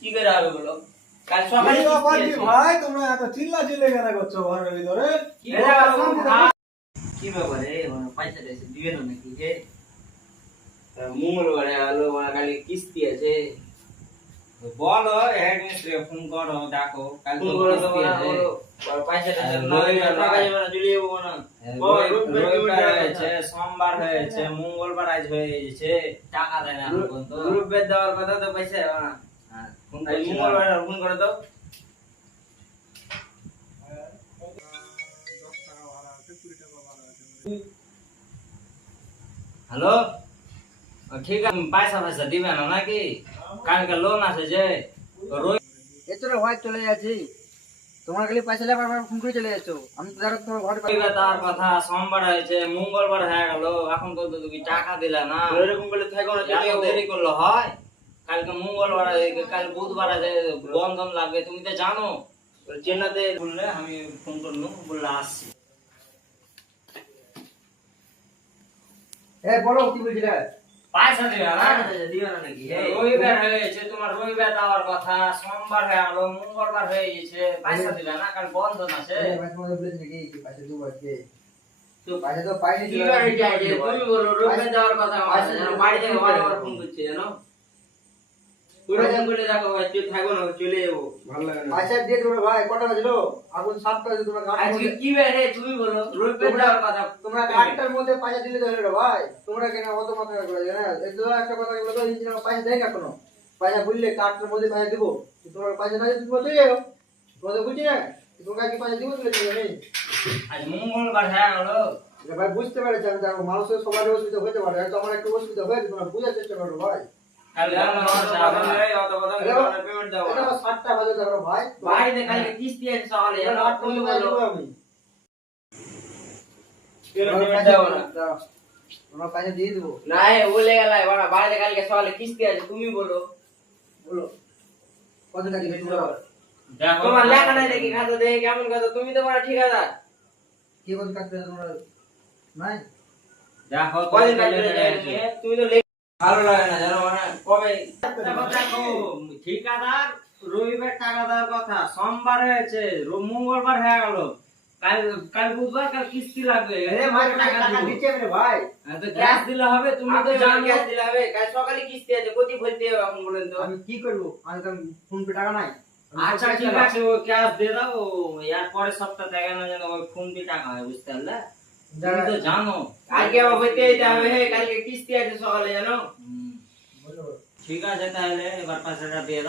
কি করে হবে বলো? কাল সকালে এই বাবাজি ভাই তোমরা এত চিল্লাচিল্লি কেন করছো ঘরের ভিতরে? কি ব্যাপার? কি ব্যাপারে পয়সা দিয়েছে দিবে না নাকি হে? মঙ্গলবারে আলো কালকে কিস্তি আছে। বলো হেড মিস্ত্রি ফোন করো ডাকো কাল তো কিস্তি আছে পয়সাটা টাকা যাবে না চলে যাবো না। রবিবার হয়েছে সোমবার হয়েছে মঙ্গলবার আজ হয়ে গেছে টাকা দেয় না এখন তো। রবিবার দেওয়ার কথা তো পয়সা হবে না ফোন তাই মঙ্গলবার ফোন করে দাও হ্যালো ঠিক আছে পয়সা পয়সা দিবে না নাকি? কালকে লোন আছে যে এতটা হয় চলে যাচ্ছি তোমার খালি পয়সা লেবার ফোন করে চলে যাচ্ছ আমি তো ধরো তোমার ঘরে রবিবার তার কথা সোমবার হয়েছে মঙ্গলবার হয়ে গেল এখন তো তুমি টাকা দিলে না। এরকম বলে থাকো না এত দেরি করলে হয়? কালকে মঙ্গলবার কাল বুধবার আছে বন্ধন লাগবে তুমি তো জানো। চেন্নাতে বললে আমি ফোন করলো বললে আসছি। বলো কি বলছিলে পয়সা দিবে না? দিবে না নাকি রবিবার হয়েছে তোমার রবিবার দেওয়ার কথা সোমবার হয়ে গেল মঙ্গলবার হয়ে গেছে পয়সা দিবে না কাল বন্ধন আছে। তোমাদের বলেছি নাকি কি পয়সা দেবো আজকে তো পয়সা তো পাইনি কি বাড়ি যাই যে তুমি বলো রবিবার দেওয়ার কথা আছে জানো বাড়ি থেকে বারবার ফোন করছে জানো। ওরকম করে দেখো ভাই তুই থাকো না চলে যাবো ভালো লাগে না। পয়সা দিয়ে দেবো ভাই কটা বাজলো এখন 7টা বাজে তোমরা আজকে কি বেরে তুমি বলো রবিবার দেওয়ার কথা তোমরা 8টার মধ্যে পয়সা দিলে তো হলো রে ভাই তোমরা কেন অত মাথা করে জানো এই তো একটা কথা বলো তো ইঞ্জিনিয়ার পয়সা দেয় না কোনো পয়সা বললে 8টার মধ্যে পয়সা দিব তোমরা পয়সা না দিলে তুমি চলে যাও তোমরা বুঝি না তোমরা কি পয়সা দিব বলে তুমি নেই আজ মঙ্গলবার হয়ে গেল। ভাই বুঝতে পেরেছি আমি দেখো মানুষের সবার অসুবিধা হতে পারে হয়তো আমার একটু অসুবিধা হয়েছে তোমরা বুঝার চেষ্টা করো ভাই কাল অত কথা পেমেন্ট দাও এটা 7টা বাজে দেখো ভাই বাড়িতে কালকে কিস্তি আছে সকালে জানো তুমি বলো আমি পেমেন্ট দাও না। তোমরা পয়সা দিয়ে দেবো না বলে গেল বাড়িতে কালকে সকালে কিস্তি আছে তুমি বলো। বলো কত টাকা দিবে তোমরা দেখো তোমার লেখা নাই দেখি খাতা দেখে কেমন কথা তুমি তো বড় ঠিকাদার। কি কত কাটবে তোমরা নাই দেখো কয়দিন কাটবে তুমি তো ভালো লাগে না জানো মানে কবে দেখো ঠিকাদার রবিবার টাকা দেওয়ার কথা সোমবার হয়েছে মঙ্গলবার হয়ে গেল কাল কাল বুধবার কাল কিস্তি লাগবে আরে ভাই টাকা দিতে হবে ভাই তো ক্যাশ দিলে হবে তুমি তো জানো ক্যাশ দিলে হবে কাল সকালে কিস্তি আছে কত ভরতে হবে এখন বলেন তো। আমি কি করব আমি তো ফোন পে টাকা নাই আচ্ছা ঠিক আছে ও ক্যাশ দিয়ে দাও এর পরের সপ্তাহ দেখে না যেন ওই ফোন পে টাকা হয় বুঝতে পারলে তুমি তো জানো আজকে আবার হইতে হবে কালকে কিস্তি আছে সকালে জানো। ঠিক আছে তাহলে এবার 5,000 টাকা দিয়ে দাও।